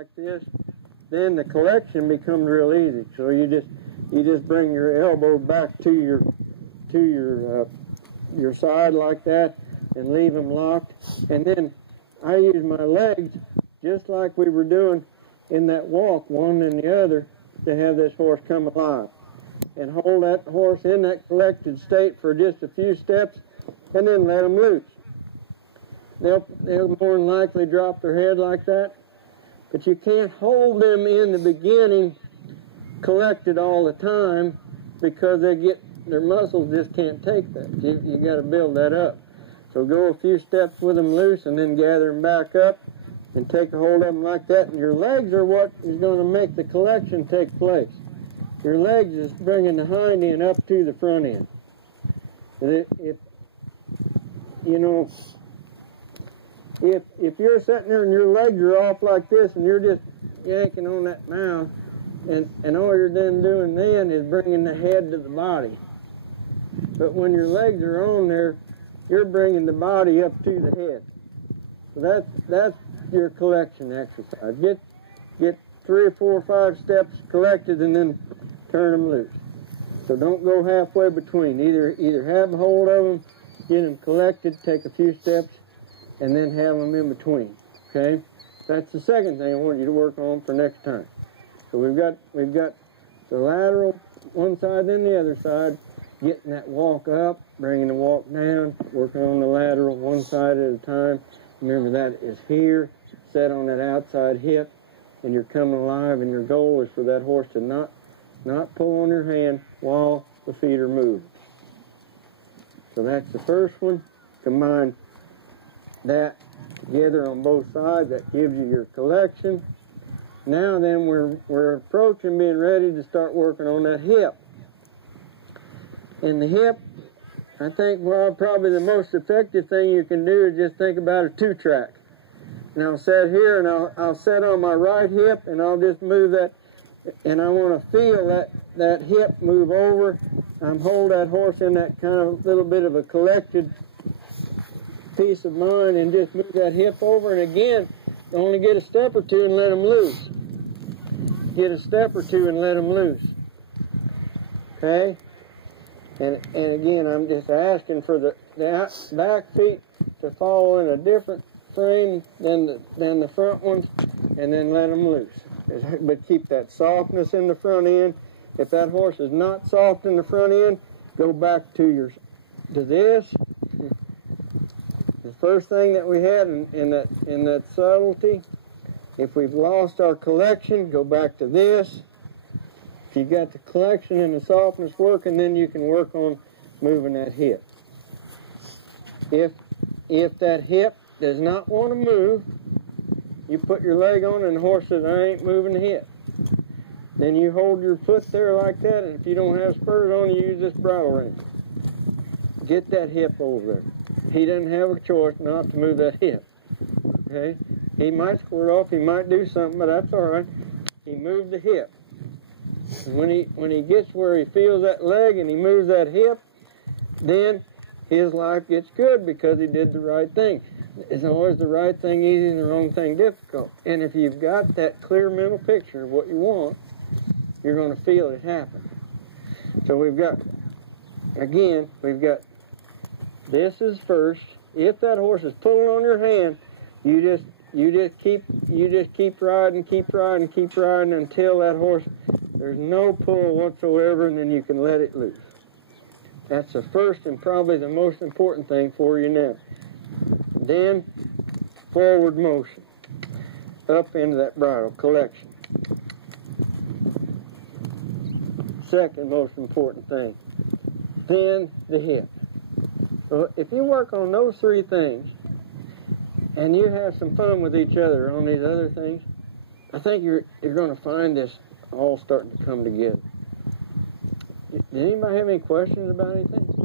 like this, then the collection becomes real easy. So you just bring your elbow back to your side like that and leave them locked. And then I use my legs just like we were doing in that walk, one and the other, to have this horse come alive. And hold that horse in that collected state for just a few steps, and then let them loose. They'll more than likely drop their head like that, but you can't hold them in the beginning collected all the time, because their muscles just can't take that. You got to build that up. So go a few steps with them loose, and then gather them back up and take a hold of them like that. And your legs are what is going to make the collection take place. Your legs is bringing the hind end up to the front end. If you're sitting there and your legs are off like this and you're just yanking on that mouth, and all you're doing then is bringing the head to the body. But when your legs are on there, you're bringing the body up to the head. So that's your collection exercise. Get 3 or 4 or 5 steps collected and then turn them loose. So don't go halfway between. Either have a hold of them, get them collected, take a few steps, and then have them in between. Okay? That's the second thing I want you to work on for next time. So we've got the lateral one side, then the other side, getting that walk up, bringing the walk down, working on the lateral one side at a time. Remember that is here, set on that outside hip, and you're coming alive, and your goal is for that horse to not pull on your hand while the feet are moving. So that's the first one. Combine that together on both sides. That gives you your collection. Now then we're approaching being ready to start working on that hip. And the hip, I think, probably the most effective thing you can do is just think about a 2-track. And I'll sit here and I'll sit on my right hip and I'll just move that, and I want to feel that hip move over. Hold that horse in that kind of little bit of a collected peace of mind and just move that hip over. And again, only get a step or two and let them loose. Get a step or two and let them loose. Okay? And again, I'm just asking for the back feet to follow in a different frame than the front ones, and then let them loose. But keep that softness in the front end. If that horse is not soft in the front end, go back to this. The first thing that we had in that subtlety. If we've lost our collection, go back to this. If you've got the collection and the softness working, then you can work on moving that hip. If that hip does not want to move, you put your leg on and the horse says, I ain't moving the hip. Then you hold your foot there like that, and if you don't have spurs on, you use this bridle rein. Get that hip over there. He doesn't have a choice not to move that hip. Okay? He might squirt off, he might do something, but that's all right. He moved the hip. And when he gets where he feels that leg and he moves that hip, then his life gets good because he did the right thing. It's always the right thing easy and the wrong thing difficult. And if you've got that clear mental picture of what you want, you're going to feel it happen. So we've got this is first. If that horse is pulling on your hand, you just keep riding until that horse, there's no pull whatsoever, and then you can let it loose. That's the first and probably the most important thing for you now. Then forward motion up into that bridle collection. Second most important thing. Then the hip. So if you work on those 3 things and you have some fun with each other on these other things, I think you're going to find this all starting to come together. Did anybody have any questions about anything?